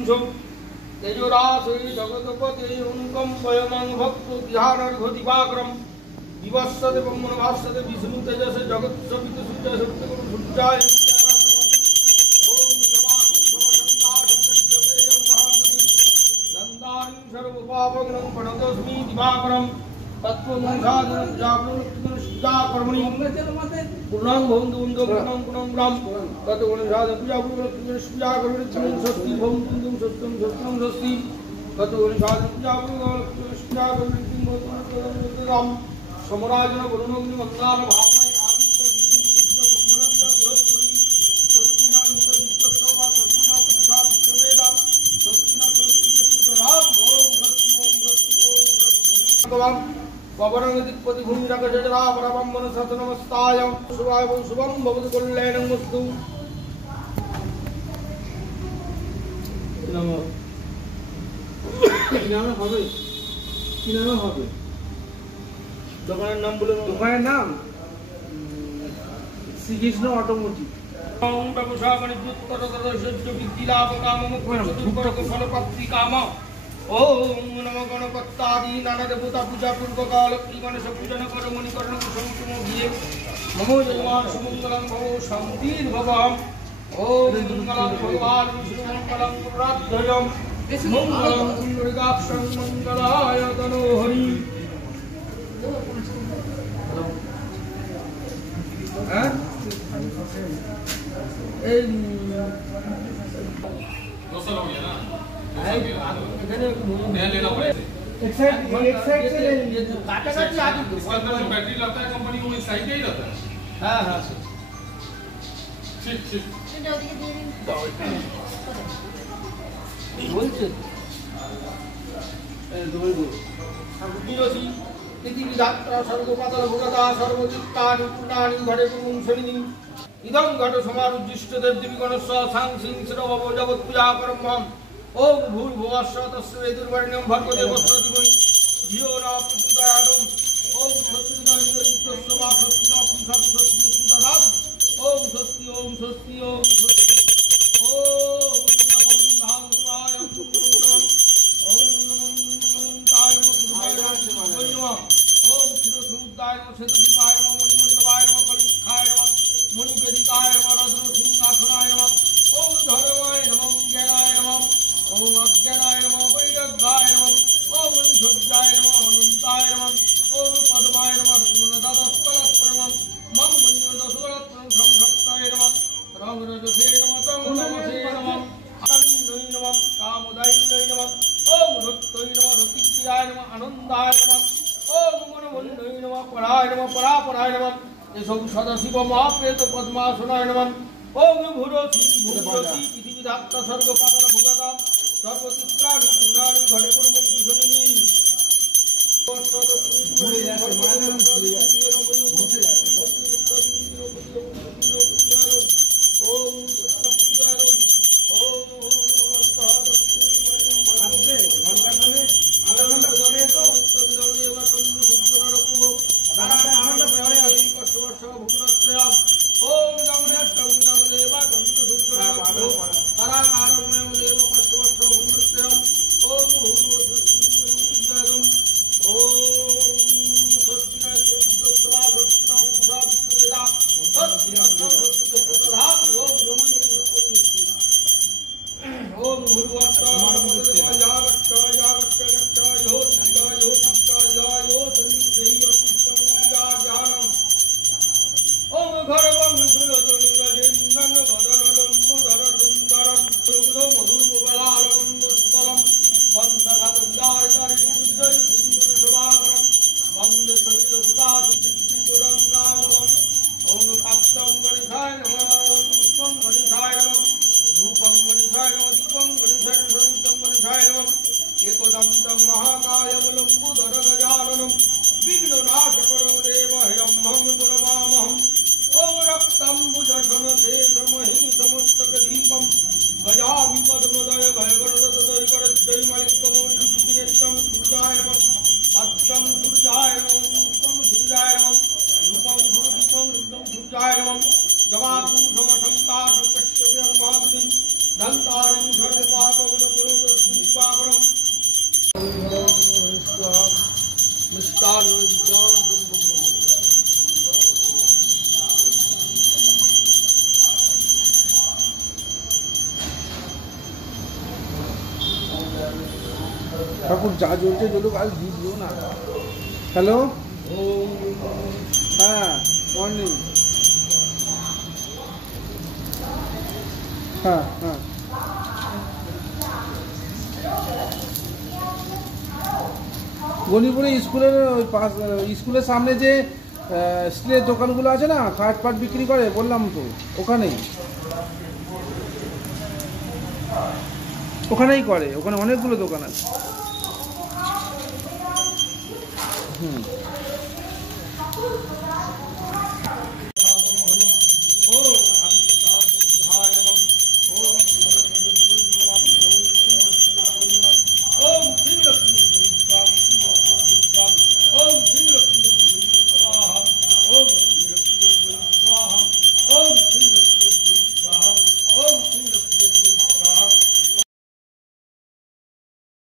तेजोरासे जगतपते अनुकंपयमं भक्तो ध्यानर्घदिवाकरं विवस्वते ब्रह्मणभास्वते विष्णु तेजसे जगत्सवित सूर्य सत्यगुरु सूर्याय ओम नंदारी सर्वपापग्नं प्रणतोऽस्मि दिवाकरं तत्त्वमंसादनं जागृतकर्मणि पूर्णं भवन्तु पूर्णं ब्रह्म तत्त्वमंसादनं पूजा स्वस्ति भवन्तु सत्यं स्वस्ति तत्त्वमंसादनं पूजा समराजन वरुणग्नि मंदार भावना आदित्य पवनदिक्पति भूमिराकजरा परब्रह्मण सतनमस्ताय शुभाय शुभं भवतु कल्याणमस्तु नमः नाम হবে কি নাম হবে দোকানের নাম বলে দোকানের নাম শ্রীকৃষ্ণ অটোমোটিভ ওম ব্যবসা বাণিজ্য তরতরস্য বৃদ্ধি লাভ কাম মুখ্য ফলপ্রাপ্তি কাম ओम नमो गणपत्यादि नाना देवता पूजा पूर्वक लक्ष्मी गणेश पूजन कर मणिकर्ण कुसुम घिये नमो जयमान सुमंगलम भवो शांतिर्भवम् ओम मंगलम भगवान विष्णु मंगलम प्रार्थयम् मंगलम पुंडरीकाक्षं मंगलाय तनो हरि लेना पड़ेगा एक साइड से ले काटा काटी आगे जो बैटरी लगता है कंपनी वो इस साइड ही रहता है हां हां ठीक बोलते पृथ्वी यात्रा सर्वपातल भुगता सर्वचित्तानि पूर्णानि घटे पुंसनि इदं घट समारुज्जिष्ट देवी गणस्य सांसिं श्रवो जगत् पूजा कर्मम् ओम भूर्भुवस्व तस्य दुर्वर्ण्यं भर्गो देवस्य धीमहि धियो न प्रचोदयात् ओम सच्चिदानन्दस्य वासस्य पुंसस्य सुदधात् ओम स्वस्ति ओम स्वस्ति ओम ओम नमः भावाय ओम नमः ताय ओम क्षुद्धाय क्षेत्रपाय मणिमण्डलाय कलिष्ठाय मुनिवेदिकाय रुद्रसिंहासनाय ओम धर्माय नमः ज्ञानाय नमः ओम अज्ञानाय नमः वैराग्याय नमः ओम शुद्धाय नमः अनंताय नमः ओम पद्माय नमः रुद्रदातस्कलत्रमं मम मुन्यदसुरत्रं संभक्ताय नमः रामरजसे नमः तं नमसे नमः अनन्यै नमः कामोदयै नमः ओम रुक्तै नमः रुतिप्रियाय नमः आनन्दाय नमः ओम गुणवन्यै नमः पराय नमः परापराय नमः एसौ सदाशिव महाप्रेत पद्मासनाय नमः ओम भूरोसी पृथ्वी धात्ता सर्वपातल भुगता सर्वचित्राणि पूर्णानि घटे कुरुमुक्तिशूलिनी ओम ঠাকুর যা জ্বলছে জ্বলুক, আজ দিও না। হ্যালো, হ্যাঁ মর্নিং। হ্যাঁ হ্যাঁ, গণিপুরে স্কুলের ওই পাশ, স্কুলের সামনে যে স্টিলের দোকানগুলো আছে না, কাঠ ফাট বিক্রি করে, বললাম তো ওখানেই, ওখানেই করে, ওখানে অনেকগুলো দোকান আছে। হুম।